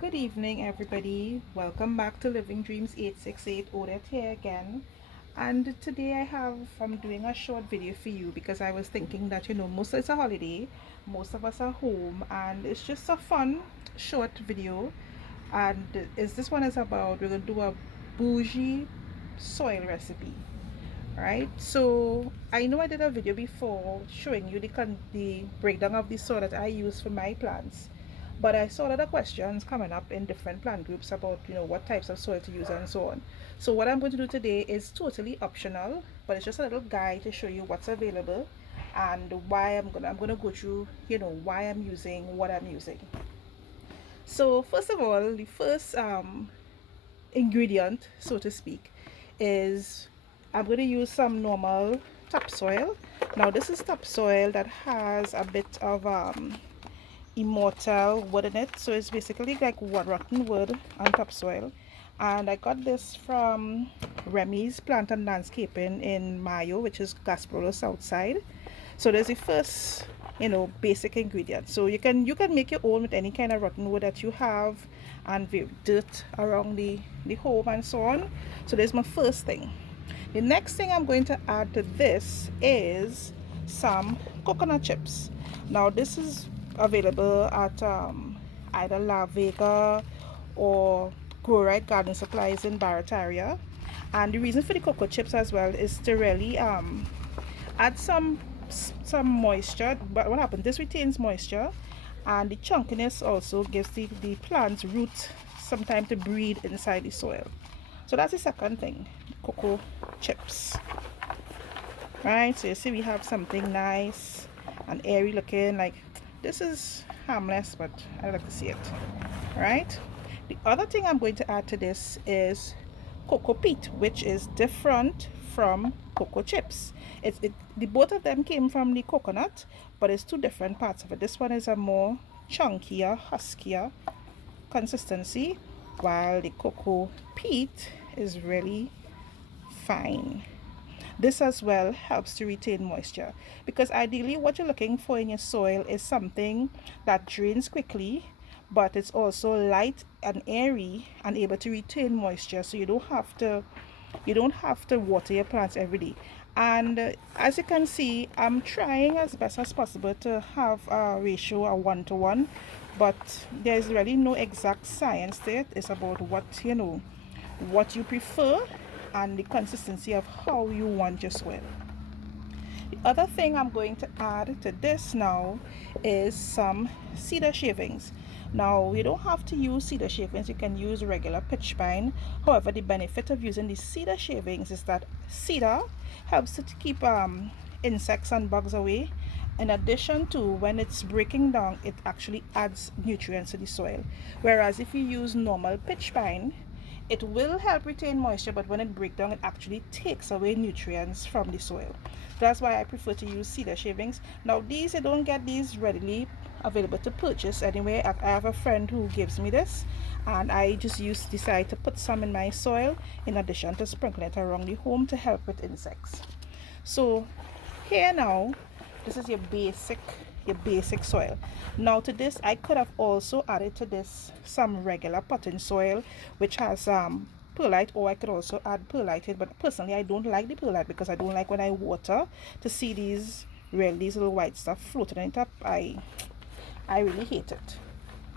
Good evening, everybody. Welcome back to Living Dreams 868. Odette here again. And today I'm doing a short video for you because I was thinking that most it's a holiday, most of us are home, and it's just a fun short video. And is this one is about we're gonna do a bougie soil recipe, right? So I know I did a video before showing you the breakdown of the soil that I use for my plants, but I saw a lot of questions coming up in different plant groups about what types of soil to use and so on. So what I'm going to do today is totally optional, but it's just a little guide to show you what's available and why I'm gonna go through why I'm using what I'm using. So first of all, the first ingredient, so to speak, is I'm going to use some normal topsoil. Now this is topsoil that has a bit of immortal wood in it, so it's basically like wood, rotten wood on topsoil. And I got this from Remy's Plant and Landscaping in Mayo, which is Gasparilla South Side. So there's the first basic ingredient. So you can make your own with any kind of rotten wood that you have, and with dirt around the home and so on. So there's my first thing. The next thing I'm going to add to this is some coconut chips. Now this is available at either La Vega or Grow Right Garden Supplies in Barataria. And the reason for the cocoa chips as well is to really add some moisture. But what happens, this retains moisture, and the chunkiness also gives the plant's root some time to breathe inside the soil. So that's the second thing, cocoa chips. Right, so you see we have something nice and airy looking. Like, this is harmless, but I like to see it. Right, the other thing I'm going to add to this is cocoa peat, which is different from cocoa chips. The both of them came from the coconut, but it's two different parts of it. This one is a more chunkier, huskier consistency, while the cocoa peat is really fine. This as well helps to retain moisture, because ideally what you're looking for in your soil is something that drains quickly, but it's also light and airy and able to retain moisture, so you don't have to water your plants every day. And as you can see, I'm trying as best as possible to have a ratio a 1-to-1, but there's really no exact science to it. It's about what you prefer and the consistency of how you want your soil. The other thing I'm going to add to this now is some cedar shavings. Now, you don't have to use cedar shavings, you can use regular pitch pine. However, the benefit of using the cedar shavings is that cedar helps to keep insects and bugs away. In addition to, when it's breaking down, it actually adds nutrients to the soil. Whereas if you use normal pitch pine, it will help retain moisture, but when it breaks down, it actually takes away nutrients from the soil. That's why I prefer to use cedar shavings. Now these, I don't get these readily available to purchase anyway. I have a friend who gives me this, and I just decide to put some in my soil in addition to sprinkling it around the home to help with insects. So here now, this is your basic soil. Now to this, I could have also added to this some regular potting soil which has perlite, or I could also add perlite, but personally I don't like the perlite because I don't like when I water to see these little white stuff floating on top. I really hate it.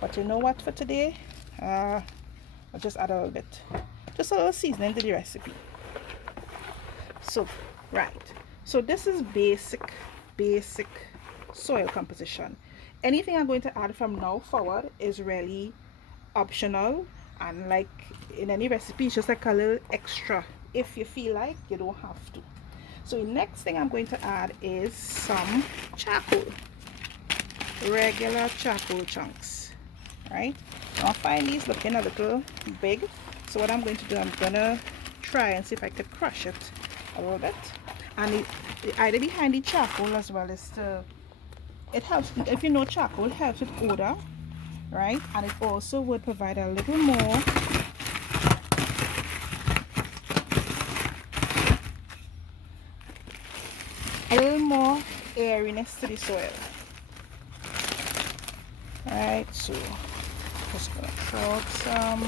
But you know what, for today I'll just add a little bit, just a little seasoning to the recipe. So right, so this is basic soil composition. Anything I'm going to add from now forward is really optional, and like in any recipe, it's just like a little extra. If you feel like, you don't have to. So the next thing I'm going to add is some charcoal, regular charcoal chunks. Right, I find these looking a little big, so what I'm going to do, I'm gonna try and see if I could crush it a little bit. And the idea behind the charcoal as well is it helps, if you know, charcoal helps with odor, right? And it also would provide a little more airiness to the soil. Right, so Just gonna throw out some.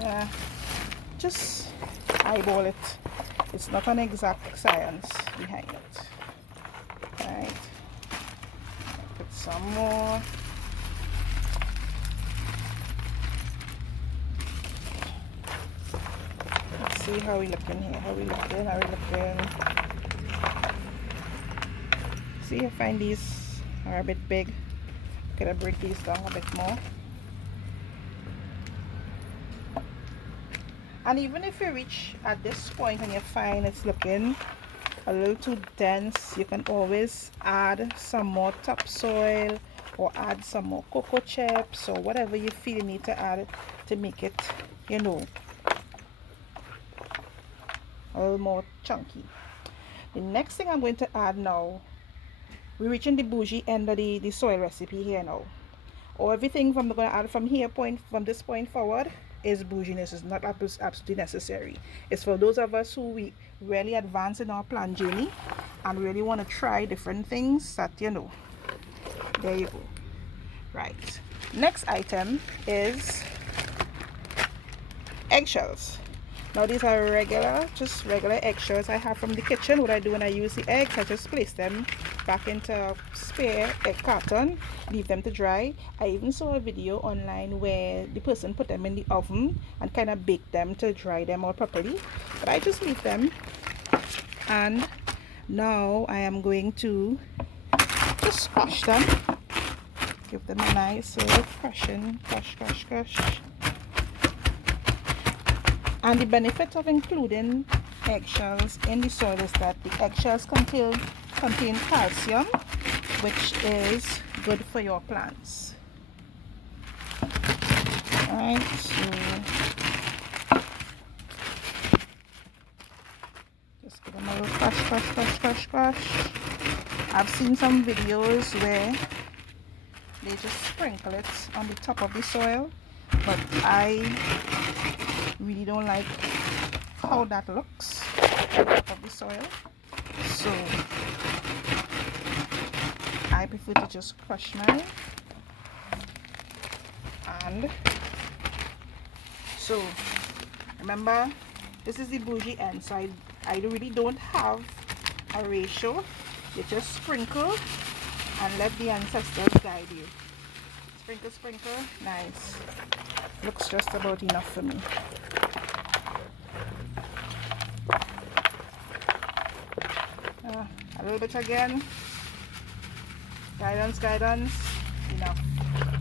Yeah, just eyeball it. It's not an exact science behind it. Right. Put some more. Let's see how we looking here. How we looking? See, I find these are a bit big. Gonna break these down a bit more. And even if you reach at this point and you find it's looking a little too dense, you can always add some more topsoil or add some more cocoa chips or whatever you feel you need to add to make it, you know, a little more chunky. The next thing I'm going to add now, we're reaching the bougie end of the soil recipe here now. Or everything from going to add from this point forward is bouginess. Is not absolutely necessary. It's for those of us who we really advance in our plant journey and really want to try different things that, you know, there you go. Right, next item is eggshells. Now these are just regular eggshells I have from the kitchen. What I do when I use the eggs, I just place them back into a spare egg carton, leave them to dry. I even saw a video online where the person put them in the oven and kind of bake them to dry them out properly, but I just leave them. And now I am going to just crush them, give them a nice little crushing, crush. And the benefit of including eggshells in the soil is that the eggshells contain calcium, which is good for your plants. Alright, so just give them a little crush. I've seen some videos where they just sprinkle it on the top of the soil, but I really don't like how that looks on top of the soil, so I prefer to just crush mine. And so remember, this is the bougie end, so I really don't have a ratio. You just sprinkle and let the ancestors guide you. Sprinkle, nice. Looks just about enough for me. A little bit again. Guidance, enough.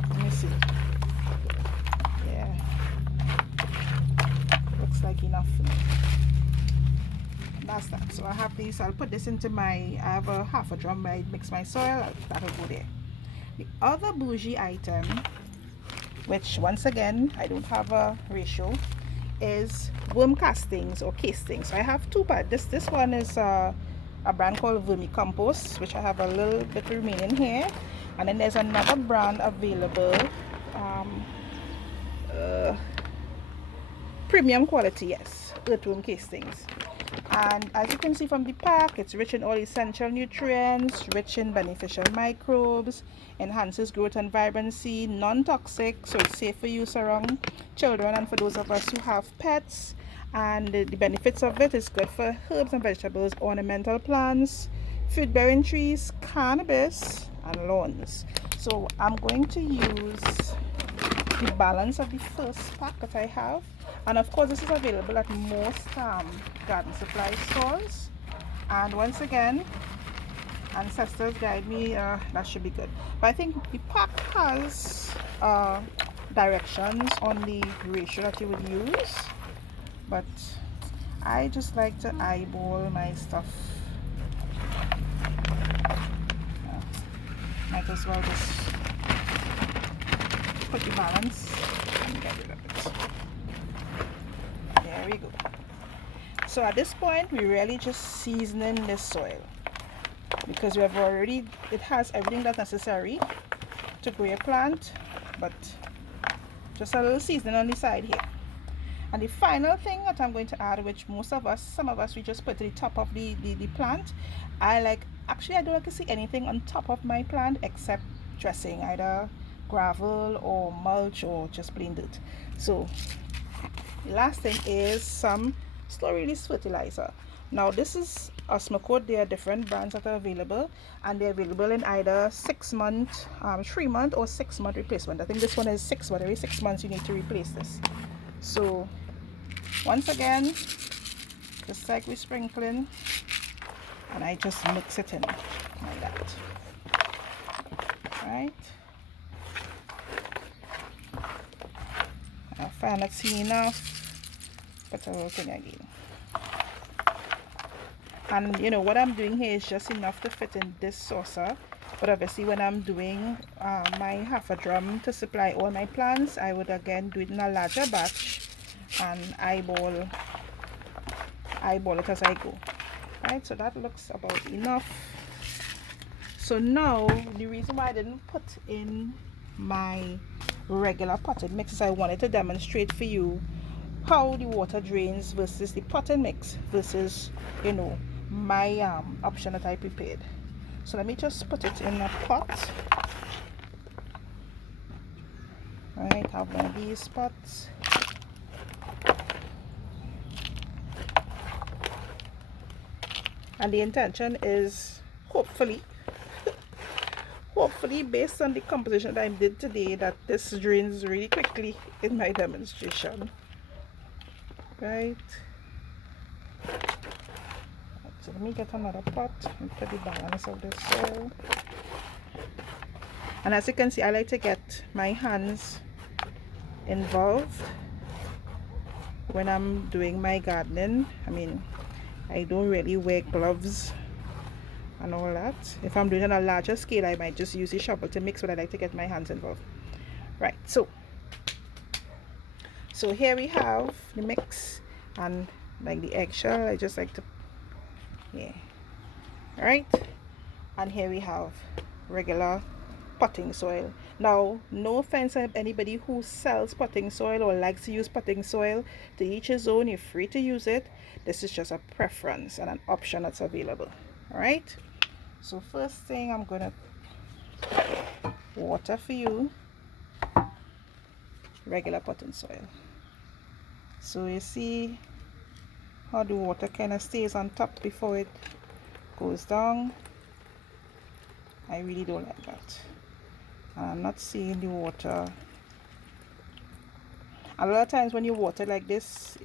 Let me see. Yeah, looks like enough for me. That's that. So I have these. I'll put this into I have a half a drum where I mix my soil. That'll go there. The other bougie item, which once again I don't have a ratio, is worm castings or castings. So I have two parts. This one is a brand called vermicompost, which I have a little bit remaining here, and then there's another brand available, premium quality, yes, earthworm castings. And as you can see from the pack, it's rich in all essential nutrients, rich in beneficial microbes, enhances growth and vibrancy, non-toxic, so it's safe for use around children and for those of us who have pets. And the benefits of it is good for herbs and vegetables, ornamental plants, fruit-bearing trees, cannabis, and lawns. So I'm going to use the balance of the first pack that I have, and of course this is available at most garden supply stores. And once again, ancestors guide me, that should be good. But I think the pack has directions on the ratio that you would use, but I just like to eyeball my stuff. Might as well just put the balance and get rid of it. There we go. So at this point we're really just seasoning this soil, because we have already, it has everything that's necessary to grow a plant, but just a little seasoning on the side here. And the final thing that I'm going to add, which some of us we just put to the top of the plant. Actually I don't like to see anything on top of my plant except dressing, either gravel or mulch or just plain dirt. So the last thing is some slow release fertilizer. Now this is Osmocote. There are different brands that are available, and they're available in either 6-month, 3-month or 6-month replacement. I think this one is 6 months. Every 6 months you need to replace this. So once again, just like we sprinkling, and I just mix it in like that. Right. I find that's enough, but I will thing again. And you know what I'm doing here is just enough to fit in this saucer, but obviously when I'm doing my half a drum to supply all my plants, I would again do it in a larger batch and eyeball it as I go. Right, so that looks about enough. So now the reason why I didn't put in my regular potted mix is I wanted to demonstrate for you how the water drains versus the potted mix versus, you know, my option that I prepared. So let me just put it in a pot. Right, have one of these pots. And the intention is hopefully based on the composition that I did today, that this drains really quickly in my demonstration. Right, so let me get another pot and put the balance of the soil. And as you can see, I like to get my hands involved when I'm doing my gardening. I mean, I don't really wear gloves and all that. If I'm doing it on a larger scale, I might just use the shovel to mix, but I like to get my hands involved. Right, so here we have the mix, and like the eggshell, I just like to, yeah, right. And here we have regular potting soil. Now, no offense to anybody who sells potting soil or likes to use potting soil. To each his own. You're free to use it. This is just a preference and an option that's available. All right, so first thing, I'm gonna water for you regular potting soil. So you see how the water kind of stays on top before it goes down. I really don't like that. And I'm not seeing the water. A lot of times when you water like this,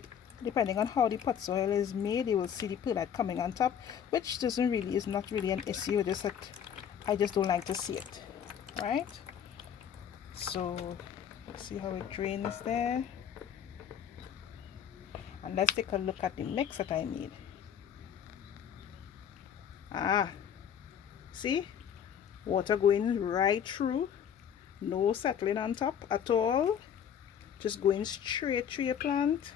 depending on how the pot soil is made, you will see the perlite coming on top, which is not really an issue. Just that I just don't like to see it. Right, so see how it drains there. And let's take a look at the mix that I need. See, water going right through, no settling on top at all, just going straight through your plant.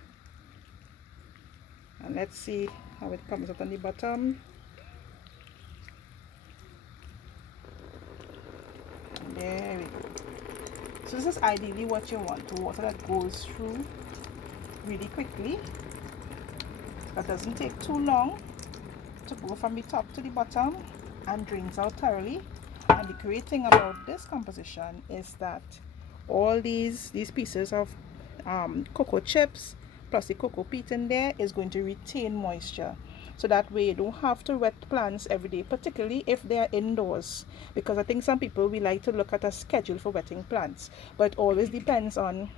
And let's see how it comes up on the bottom. There we go. So this is ideally what you want, to water that goes through really quickly. That doesn't take too long to go from the top to the bottom and drains out thoroughly. And the great thing about this composition is that all these pieces of cocoa chips plus the cocoa peat in there is going to retain moisture. So that way you don't have to wet plants every day, particularly if they are indoors. Because I think some people, we like to look at a schedule for wetting plants, but it always depends on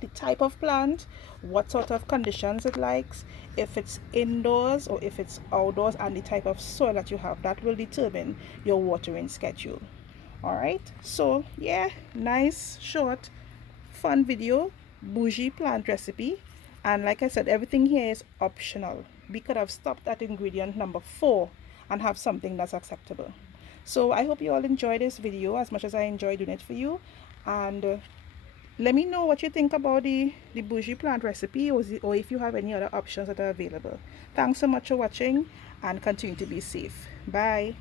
the type of plant, what sort of conditions it likes, if it's indoors or if it's outdoors, and the type of soil that you have. That will determine your watering schedule. All right, so yeah, nice short fun video, bougie plant recipe. And like I said, everything here is optional. We could have stopped at ingredient number 4 and have something that's acceptable. So I hope you all enjoyed this video as much as I enjoyed doing it for you. And let me know what you think about the bougie plant recipe, or if you have any other options that are available. Thanks so much for watching, and continue to be safe. Bye.